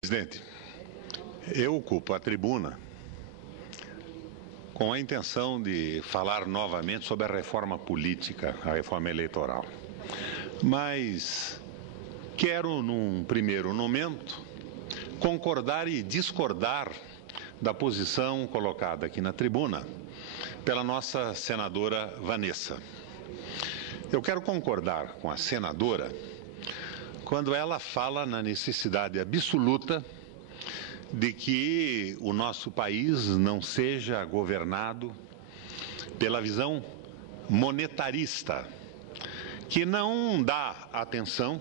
Presidente, eu ocupo a tribuna com a intenção de falar novamente sobre a reforma política, a reforma eleitoral. Mas quero, num primeiro momento, concordar e discordar da posição colocada aqui na tribuna pela nossa senadora Vanessa. Eu quero concordar com a senadora quando ela fala na necessidade absoluta de que o nosso país não seja governado pela visão monetarista, que não dá atenção,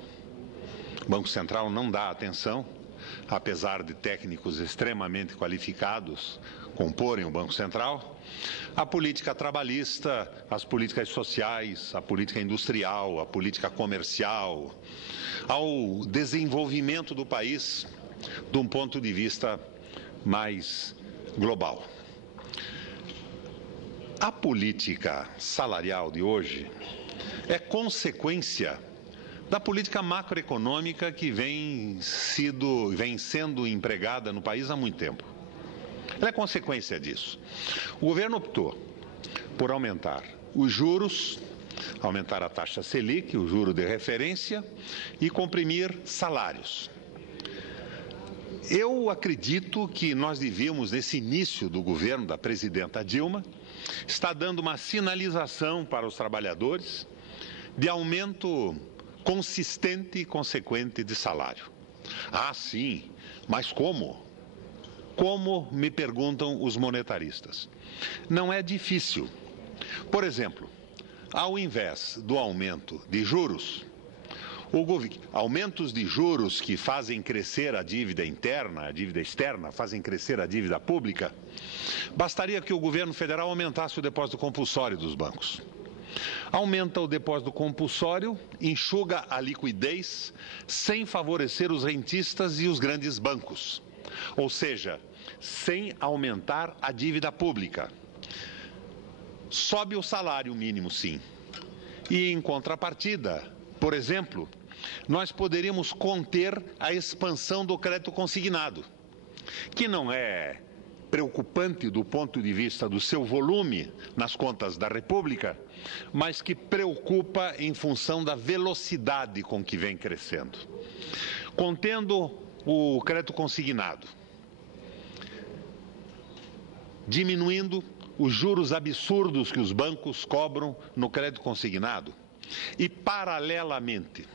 o Banco Central não dá atenção, apesar de técnicos extremamente qualificados comporem o Banco Central, a política trabalhista, as políticas sociais, a política industrial, a política comercial, ao desenvolvimento do país de um ponto de vista mais global. A política salarial de hoje é consequência da política macroeconômica que vem sendo empregada no país há muito tempo. Ela é consequência disso. O governo optou por aumentar os juros, aumentar a taxa Selic, o juro de referência, e comprimir salários. Eu acredito que nós devíamos, nesse início do governo da presidenta Dilma, estar dando uma sinalização para os trabalhadores de aumento consistente e consequente de salário. Ah, sim, mas como? Como, me perguntam os monetaristas? Não é difícil. Por exemplo, ao invés do aumento de juros, aumentos de juros que fazem crescer a dívida interna, a dívida externa, fazem crescer a dívida pública, bastaria que o governo federal aumentasse o depósito compulsório dos bancos. Aumenta o depósito compulsório, enxuga a liquidez, sem favorecer os rentistas e os grandes bancos. Ou seja, sem aumentar a dívida pública. Sobe o salário mínimo, sim. E, em contrapartida, por exemplo, nós poderíamos conter a expansão do crédito consignado, que não é preocupante do ponto de vista do seu volume nas contas da República, mas que preocupa em função da velocidade com que vem crescendo. Contendo o crédito consignado, diminuindo os juros absurdos que os bancos cobram no crédito consignado e, paralelamente,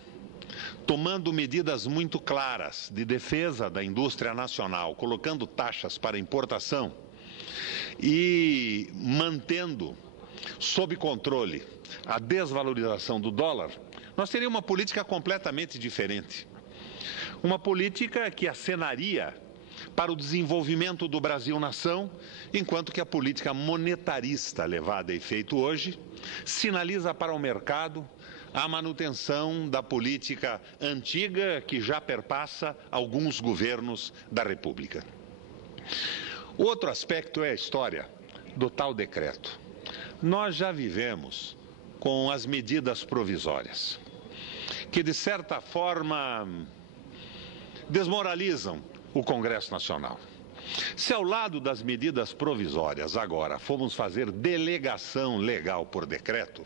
tomando medidas muito claras de defesa da indústria nacional, colocando taxas para importação e mantendo sob controle a desvalorização do dólar, nós teríamos uma política completamente diferente. Uma política que acenaria para o desenvolvimento do Brasil-nação, enquanto que a política monetarista levada a efeito hoje sinaliza para o mercado a manutenção da política antiga que já perpassa alguns governos da República. Outro aspecto é a história do tal decreto. Nós já vivemos com as medidas provisórias, que de certa forma desmoralizam o Congresso Nacional. Se ao lado das medidas provisórias agora formos fazer delegação legal por decreto,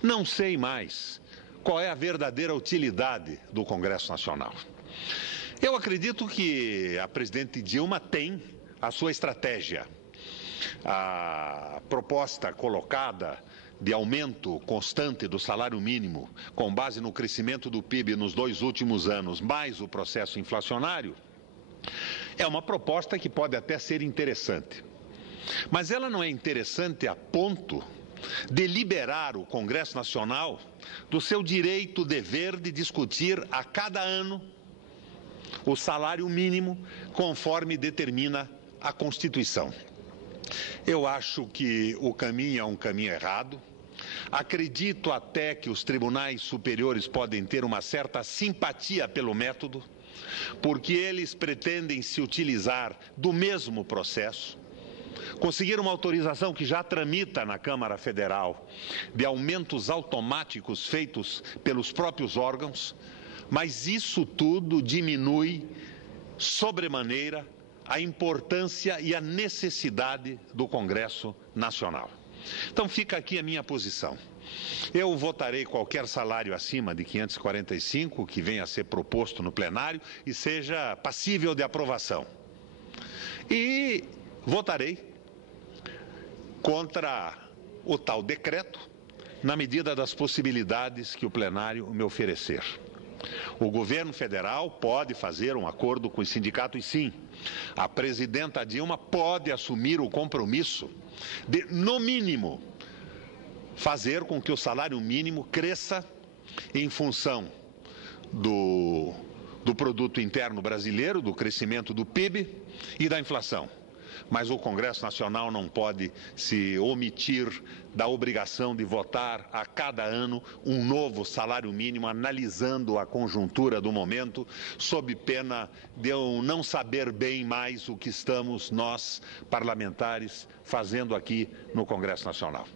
não sei mais qual é a verdadeira utilidade do Congresso Nacional. Eu acredito que a presidente Dilma tem a sua estratégia. A proposta colocada de aumento constante do salário mínimo, com base no crescimento do PIB nos 2 últimos anos, mais o processo inflacionário, é uma proposta que pode até ser interessante. Mas ela não é interessante a ponto de liberar o Congresso Nacional do seu direito, dever de discutir a cada ano o salário mínimo conforme determina a Constituição. Eu acho que o caminho é um caminho errado. Acredito até que os tribunais superiores podem ter uma certa simpatia pelo método, porque eles pretendem se utilizar do mesmo processo. Conseguir uma autorização que já tramita na Câmara Federal de aumentos automáticos feitos pelos próprios órgãos, mas isso tudo diminui sobremaneira a importância e a necessidade do Congresso Nacional. Então fica aqui a minha posição. Eu votarei qualquer salário acima de 545 que venha a ser proposto no plenário e seja passível de aprovação. E votarei contra o tal decreto na medida das possibilidades que o plenário me oferecer. O governo federal pode fazer um acordo com os sindicatos, sim. A presidenta Dilma pode assumir o compromisso de, no mínimo, fazer com que o salário mínimo cresça em função do produto interno brasileiro, do crescimento do PIB e da inflação. Mas o Congresso Nacional não pode se omitir da obrigação de votar a cada ano um novo salário mínimo, analisando a conjuntura do momento, sob pena de eu não saber bem mais o que estamos nós, parlamentares, fazendo aqui no Congresso Nacional.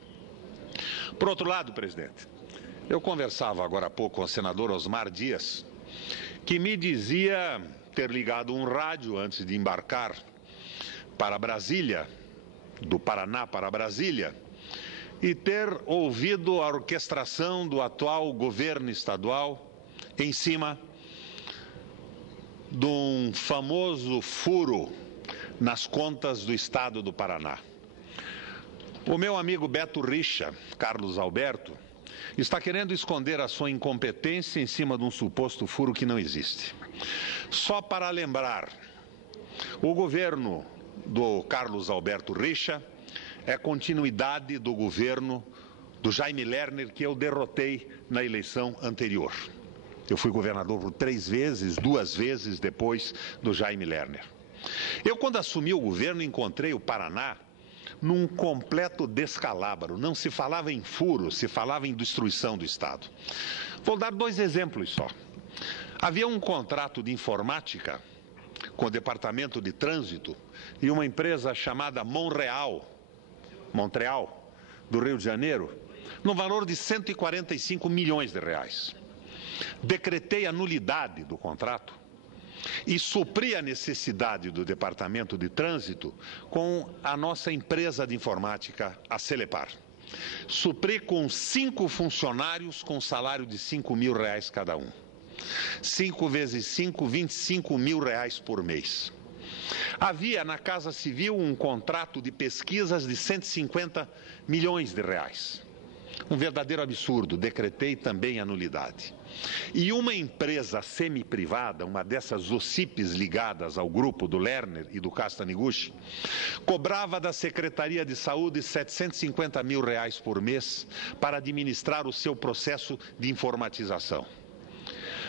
Por outro lado, presidente, eu conversava agora há pouco com o senador Osmar Dias, que me dizia ter ligado um rádio antes de embarcar para Brasília, do Paraná para Brasília, e ter ouvido a orquestração do atual governo estadual em cima de um famoso furo nas contas do estado do Paraná. O meu amigo Beto Richa, Carlos Alberto, está querendo esconder a sua incompetência em cima de um suposto furo que não existe. Só para lembrar, o governo do Carlos Alberto Richa é continuidade do governo do Jaime Lerner, que eu derrotei na eleição anterior. Eu fui governador por 3 vezes, 2 vezes depois do Jaime Lerner. Eu, quando assumi o governo, encontrei o Paraná num completo descalabro. Não se falava em furo, se falava em destruição do Estado. Vou dar 2 exemplos só. Havia um contrato de informática com o Departamento de Trânsito e uma empresa chamada Montreal, do Rio de Janeiro, no valor de 145 milhões de reais. Decretei a nulidade do contrato e supri a necessidade do Departamento de Trânsito com a nossa empresa de informática, a Celepar. Supri com 5 funcionários com salário de 5 mil reais cada um. 5 vezes 5, 25 mil reais por mês. Havia na Casa Civil um contrato de pesquisas de 150 milhões de reais. Um verdadeiro absurdo, decretei também a nulidade. E uma empresa semi-privada, uma dessas OCIPs ligadas ao grupo do Lerner e do Castaniguchi, cobrava da Secretaria de Saúde 750 mil reais por mês para administrar o seu processo de informatização.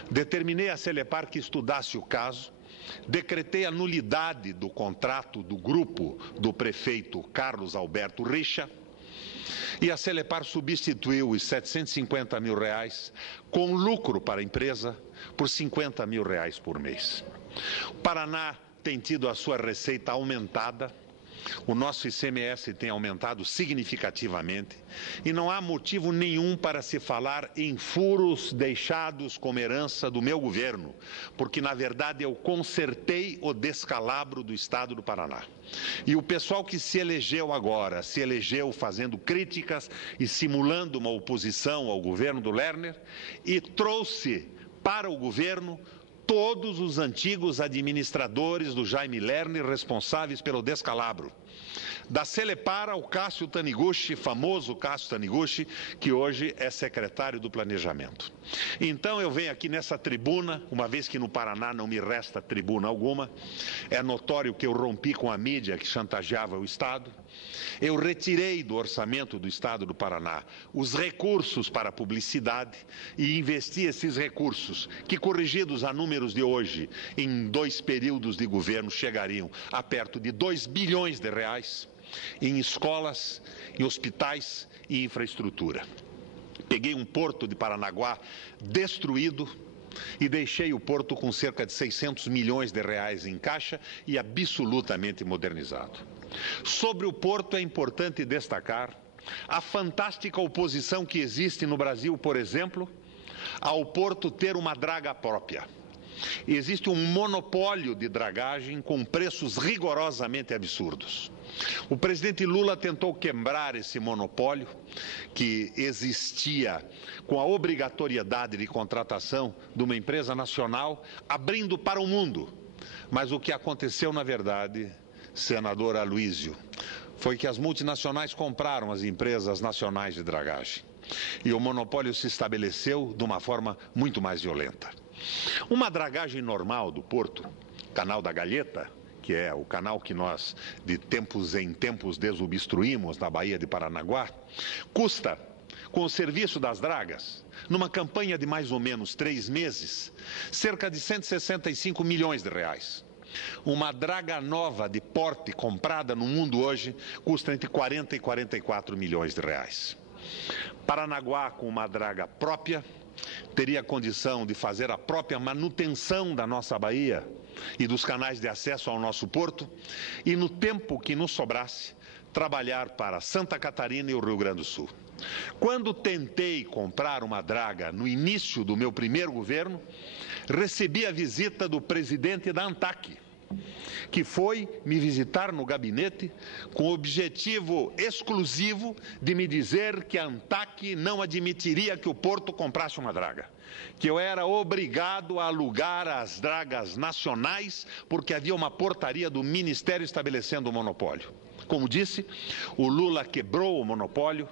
Determinei a Celepar que estudasse o caso, decretei a nulidade do contrato do grupo do prefeito Carlos Alberto Richa e a Celepar substituiu os 750 mil reais com lucro para a empresa por 50 mil reais por mês. O Paraná tem tido a sua receita aumentada, o nosso ICMS tem aumentado significativamente e não há motivo nenhum para se falar em furos deixados como herança do meu governo, porque na verdade eu consertei o descalabro do Estado do Paraná. E o pessoal que se elegeu agora, se elegeu fazendo críticas e simulando uma oposição ao governo do Lerner e trouxe para o governo todos os antigos administradores do Jaime Lerner responsáveis pelo descalabro. Da Celepar ao Cássio Taniguchi, famoso Cássio Taniguchi, que hoje é secretário do Planejamento. Então eu venho aqui nessa tribuna, uma vez que no Paraná não me resta tribuna alguma, é notório que eu rompi com a mídia que chantageava o Estado, eu retirei do orçamento do Estado do Paraná os recursos para publicidade e investi esses recursos, que corrigidos a números de hoje, em 2 períodos de governo, chegariam a perto de 2 bilhões de reais, em escolas, em hospitais e infraestrutura. Peguei um porto de Paranaguá destruído e deixei o porto com cerca de 600 milhões de reais em caixa e absolutamente modernizado. Sobre o porto é importante destacar a fantástica oposição que existe no Brasil, por exemplo, ao porto ter uma draga própria. Existe um monopólio de dragagem com preços rigorosamente absurdos. O presidente Lula tentou quebrar esse monopólio que existia com a obrigatoriedade de contratação de uma empresa nacional, abrindo para o mundo. Mas o que aconteceu, na verdade, senador Aloysio, foi que as multinacionais compraram as empresas nacionais de dragagem. E o monopólio se estabeleceu de uma forma muito mais violenta. Uma dragagem normal do porto, Canal da Galheta, que é o canal que nós de tempos em tempos desobstruímos na Baía de Paranaguá, custa, com o serviço das dragas, numa campanha de mais ou menos 3 meses, cerca de 165 milhões de reais. Uma draga nova de porte comprada no mundo hoje custa entre 40 e 44 milhões de reais. Paranaguá, com uma draga própria, teria condição de fazer a própria manutenção da nossa baía e dos canais de acesso ao nosso porto e, no tempo que nos sobrasse, trabalhar para Santa Catarina e o Rio Grande do Sul. Quando tentei comprar uma draga no início do meu primeiro governo, recebi a visita do presidente da ANTAQ, que foi me visitar no gabinete com o objetivo exclusivo de me dizer que a ANTAQ não admitiria que o porto comprasse uma draga, que eu era obrigado a alugar as dragas nacionais porque havia uma portaria do Ministério estabelecendo o monopólio. Como disse, o Lula quebrou o monopólio,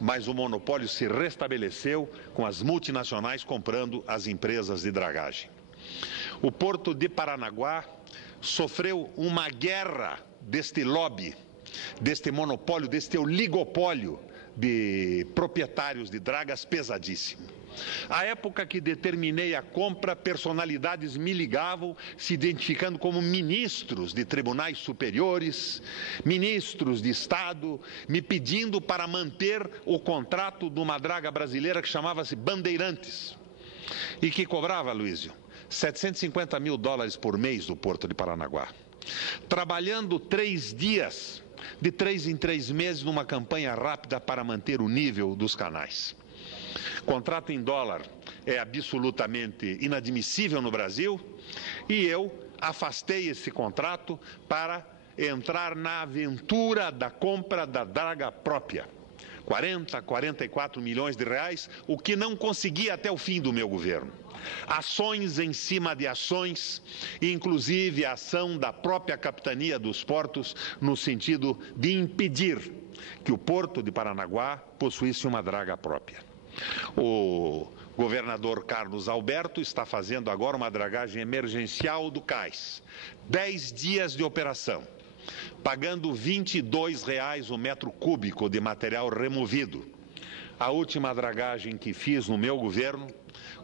mas o monopólio se restabeleceu com as multinacionais comprando as empresas de dragagem. O porto de Paranaguá sofreu uma guerra deste lobby, deste monopólio, deste oligopólio de proprietários de dragas pesadíssimo. À época que determinei a compra, personalidades me ligavam, se identificando como ministros de tribunais superiores, ministros de Estado, me pedindo para manter o contrato de uma draga brasileira que chamava-se Bandeirantes e que cobrava, Aloysio, 750 mil dólares por mês do Porto de Paranaguá. Trabalhando 3 dias, de 3 em 3 meses, numa campanha rápida para manter o nível dos canais. Contrato em dólar é absolutamente inadmissível no Brasil e eu afastei esse contrato para entrar na aventura da compra da draga própria. 40, 44 milhões de reais, o que não consegui até o fim do meu governo. Ações em cima de ações, inclusive a ação da própria Capitania dos Portos, no sentido de impedir que o Porto de Paranaguá possuísse uma draga própria. O governador Carlos Alberto está fazendo agora uma dragagem emergencial do cais. 10 dias de operação, pagando R$ 22 o metro cúbico de material removido. A última dragagem que fiz no meu governo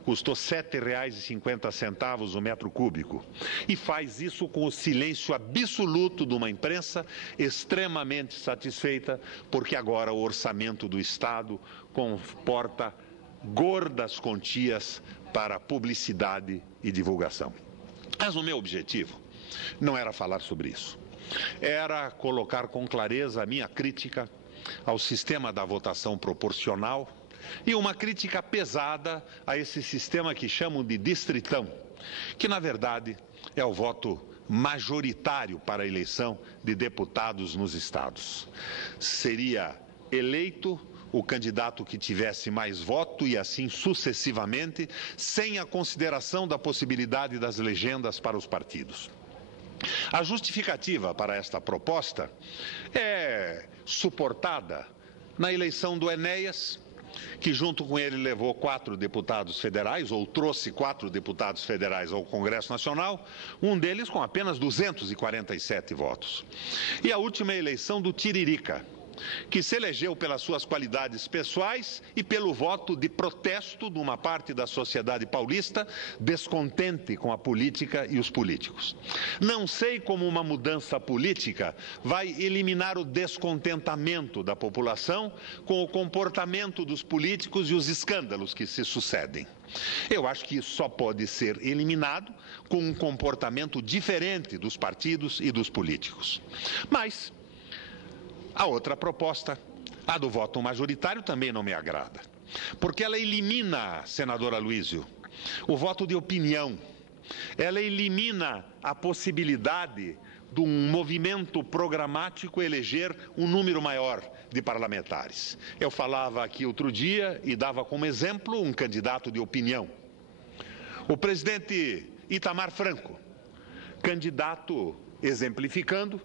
custou R$ 7,50 o metro cúbico. E faz isso com o silêncio absoluto de uma imprensa extremamente satisfeita, porque agora o orçamento do Estado comporta gordas quantias para publicidade e divulgação. Mas o meu objetivo não era falar sobre isso. Era colocar com clareza a minha crítica ao sistema da votação proporcional e uma crítica pesada a esse sistema que chamam de distritão, que na verdade é o voto majoritário para a eleição de deputados nos estados. Seria eleito o candidato que tivesse mais voto e assim sucessivamente, sem a consideração da possibilidade das legendas para os partidos. A justificativa para esta proposta é suportada na eleição do Enéas, que junto com ele levou 4 deputados federais, ou trouxe 4 deputados federais ao Congresso Nacional, um deles com apenas 247 votos. E a última eleição do Tiririca, que se elegeu pelas suas qualidades pessoais e pelo voto de protesto de uma parte da sociedade paulista descontente com a política e os políticos. Não sei como uma mudança política vai eliminar o descontentamento da população com o comportamento dos políticos e os escândalos que se sucedem. Eu acho que isso só pode ser eliminado com um comportamento diferente dos partidos e dos políticos. Mas a outra proposta, a do voto majoritário, também não me agrada, porque ela elimina, senador Aloysio, o voto de opinião, ela elimina a possibilidade de um movimento programático eleger um número maior de parlamentares. Eu falava aqui outro dia e dava como exemplo um candidato de opinião. O presidente Itamar Franco, candidato, exemplificando,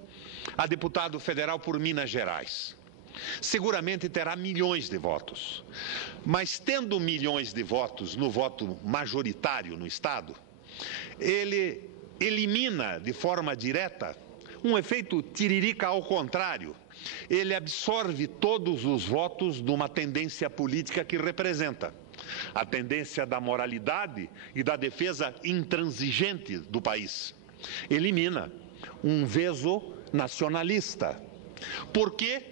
a deputado federal por Minas Gerais. Seguramente terá milhões de votos, mas tendo milhões de votos no voto majoritário no Estado, ele elimina de forma direta um efeito tiririca ao contrário. Ele absorve todos os votos de uma tendência política que representa a tendência da moralidade e da defesa intransigente do país. Elimina um veso nacionalista, porque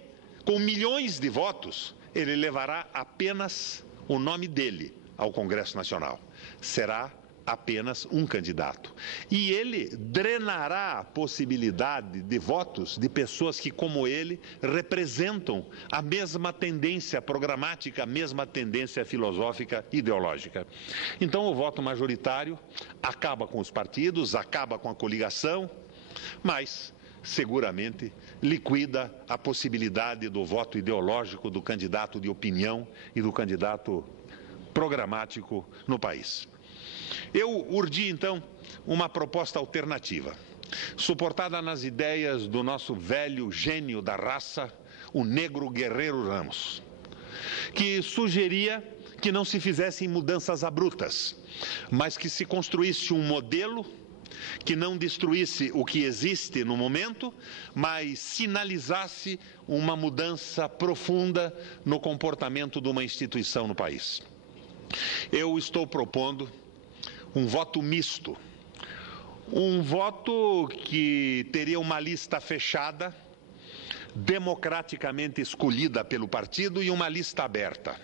com milhões de votos ele levará apenas o nome dele ao Congresso Nacional. Será apenas um candidato. E ele drenará a possibilidade de votos de pessoas que, como ele, representam a mesma tendência programática, a mesma tendência filosófica e ideológica. Então, o voto majoritário acaba com os partidos, acaba com a coligação, mas seguramente liquida a possibilidade do voto ideológico do candidato de opinião e do candidato programático no país. Eu urdi, então, uma proposta alternativa, suportada nas ideias do nosso velho gênio da raça, o negro Guerreiro Ramos, que sugeria que não se fizessem mudanças abruptas, mas que se construísse um modelo que não destruísse o que existe no momento, mas sinalizasse uma mudança profunda no comportamento de uma instituição no país. Eu estou propondo um voto misto, um voto que teria uma lista fechada, democraticamente escolhida pelo partido, e uma lista aberta.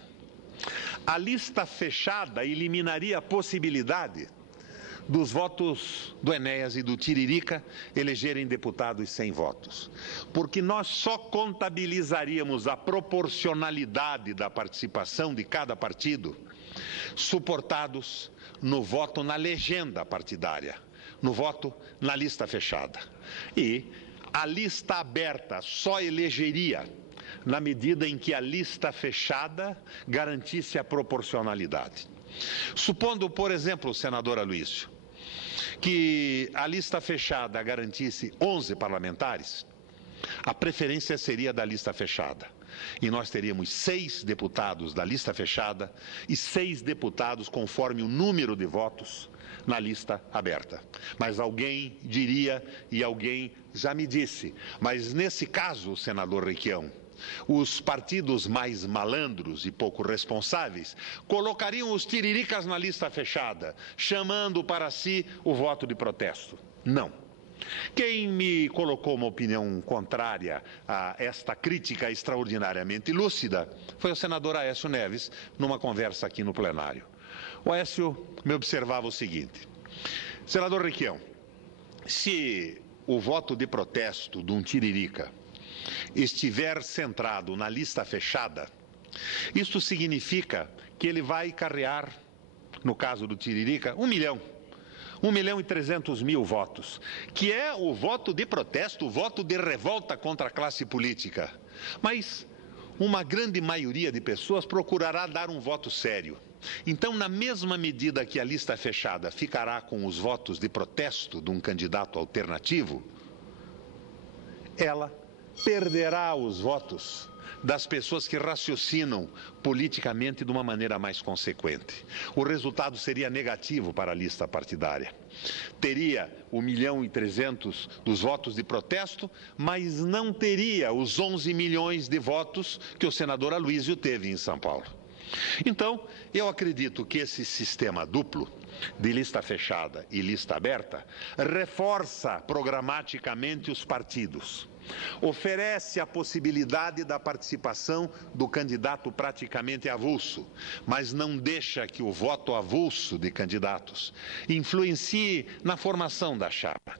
A lista fechada eliminaria a possibilidade dos votos do Enéas e do Tiririca elegerem deputados sem votos, porque nós só contabilizaríamos a proporcionalidade da participação de cada partido suportados no voto na legenda partidária, no voto na lista fechada. E a lista aberta só elegeria na medida em que a lista fechada garantisse a proporcionalidade. Supondo, por exemplo, senador Aloísio, que a lista fechada garantisse 11 parlamentares, a preferência seria da lista fechada. E nós teríamos 6 deputados da lista fechada e 6 deputados conforme o número de votos na lista aberta. Mas alguém diria, e alguém já me disse, mas nesse caso, senador Requião, os partidos mais malandros e pouco responsáveis colocariam os tiriricas na lista fechada, chamando para si o voto de protesto. Não. Quem me colocou uma opinião contrária a esta crítica extraordinariamente lúcida foi o senador Aécio Neves, numa conversa aqui no plenário. O Aécio me observava o seguinte: senador Requião, se o voto de protesto de um tiririca estiver centrado na lista fechada, isso significa que ele vai carrear, no caso do tiririca, 1.300.000 votos, que é o voto de protesto, o voto de revolta contra a classe política. Mas uma grande maioria de pessoas procurará dar um voto sério. Então, na mesma medida que a lista fechada ficará com os votos de protesto de um candidato alternativo, ela perderá os votos das pessoas que raciocinam politicamente de uma maneira mais consequente. O resultado seria negativo para a lista partidária. Teria 1.300.000 dos votos de protesto, mas não teria os 11 milhões de votos que o senador Aloísio teve em São Paulo. Então, eu acredito que esse sistema duplo, de lista fechada e lista aberta, reforça programaticamente os partidos. Oferece a possibilidade da participação do candidato praticamente avulso, mas não deixa que o voto avulso de candidatos influencie na formação da chapa.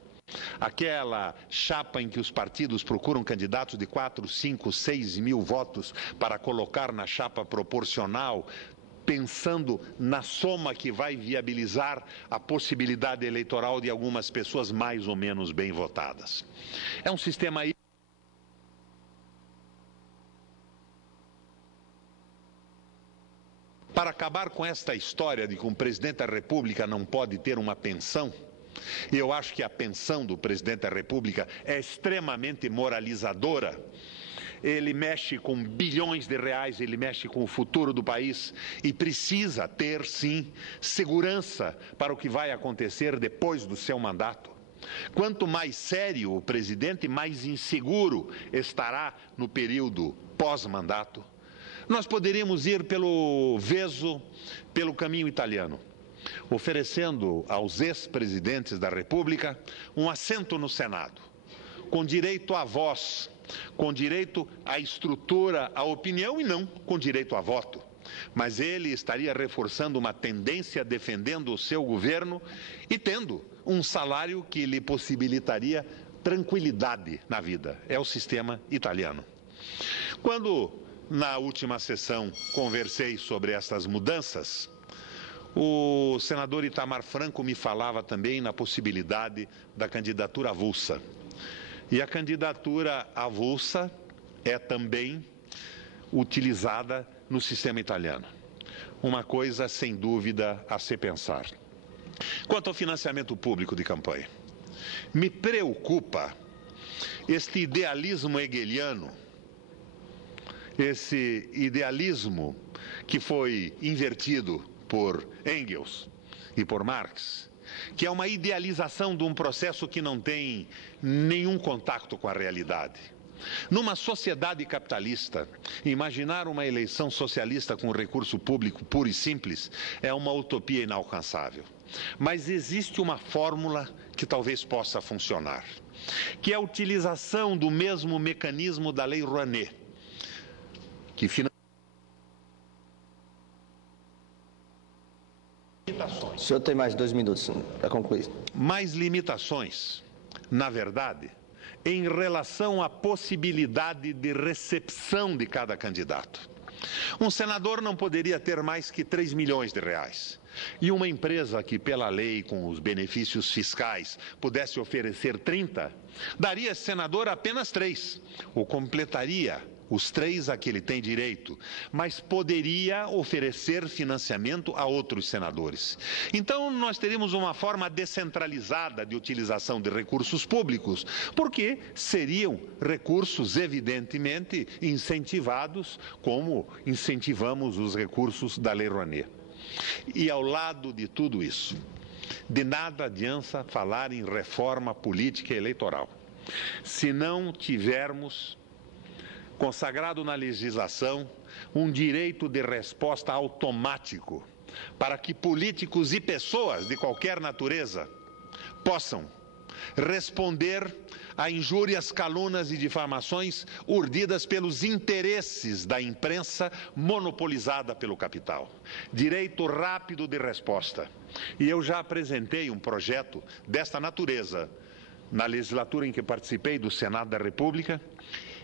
Aquela chapa em que os partidos procuram candidatos de 4, 5, 6 mil votos para colocar na chapa proporcional pensando na soma que vai viabilizar a possibilidade eleitoral de algumas pessoas mais ou menos bem votadas. É um sistema aí. Para acabar com esta história de que um presidente da República não pode ter uma pensão, e eu acho que a pensão do presidente da República é extremamente moralizadora. Ele mexe com bilhões de reais, ele mexe com o futuro do país e precisa ter, sim, segurança para o que vai acontecer depois do seu mandato. Quanto mais sério o presidente, mais inseguro estará no período pós-mandato. Nós poderíamos ir pelo caminho italiano, oferecendo aos ex-presidentes da República um assento no Senado, com direito à voz, com direito à estrutura, à opinião e não com direito a voto. Mas ele estaria reforçando uma tendência, defendendo o seu governo e tendo um salário que lhe possibilitaria tranquilidade na vida. É o sistema italiano. Quando na última sessão conversei sobre essas mudanças, o senador Itamar Franco me falava também na possibilidade da candidatura avulsa. E a candidatura avulsa é também utilizada no sistema italiano. Uma coisa, sem dúvida, a se pensar. Quanto ao financiamento público de campanha, me preocupa este idealismo hegeliano, esse idealismo que foi invertido por Engels e por Marx, que é uma idealização de um processo que não tem nenhum contato com a realidade. Numa sociedade capitalista, imaginar uma eleição socialista com recurso público puro e simples é uma utopia inalcançável. Mas existe uma fórmula que talvez possa funcionar, que é a utilização do mesmo mecanismo da Lei Rouanet, que O senhor tem mais 2 minutos para concluir. Mais limitações, na verdade, em relação à possibilidade de recepção de cada candidato. Um senador não poderia ter mais que 3 milhões de reais. E uma empresa que, pela lei, com os benefícios fiscais, pudesse oferecer 30, daria esse senador apenas 3, ou completaria os 3 a que ele tem direito, mas poderia oferecer financiamento a outros senadores. Então, nós teríamos uma forma descentralizada de utilização de recursos públicos, porque seriam recursos, evidentemente, incentivados, como incentivamos os recursos da Lei Rouanet. E ao lado de tudo isso, de nada adianta falar em reforma política e eleitoral, se não tivermos consagrado na legislação um direito de resposta automático para que políticos e pessoas de qualquer natureza possam responder a injúrias, calúnias e difamações urdidas pelos interesses da imprensa monopolizada pelo capital. Direito rápido de resposta. E eu já apresentei um projeto desta natureza na legislatura em que participei do Senado da República,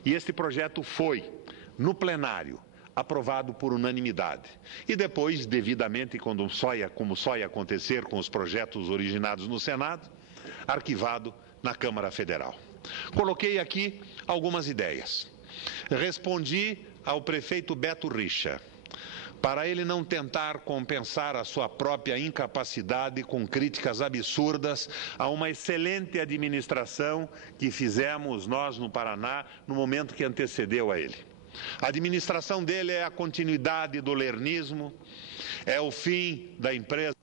e este projeto foi, no plenário, aprovado por unanimidade. E depois, devidamente, como só ia acontecer com os projetos originados no Senado, arquivado na Câmara Federal. Coloquei aqui algumas ideias. Respondi ao prefeito Beto Richa, para ele não tentar compensar a sua própria incapacidade com críticas absurdas a uma excelente administração que fizemos nós no Paraná no momento que antecedeu a ele. A administração dele é a continuidade do lernismo, é o fim da empresa.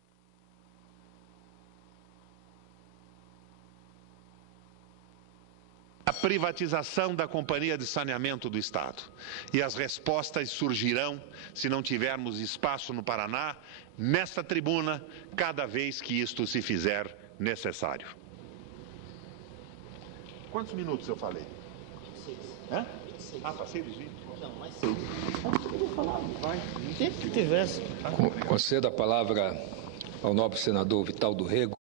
A privatização da Companhia de Saneamento do Estado. E as respostas surgirão se não tivermos espaço no Paraná, nesta tribuna, cada vez que isto se fizer necessário. Quantos minutos eu falei? 26. Hã? 26. Ah, passei dos 20? Não, mais 6. Vai. O tempo que tivesse. Concedo a palavra ao nobre senador Vital do Rego.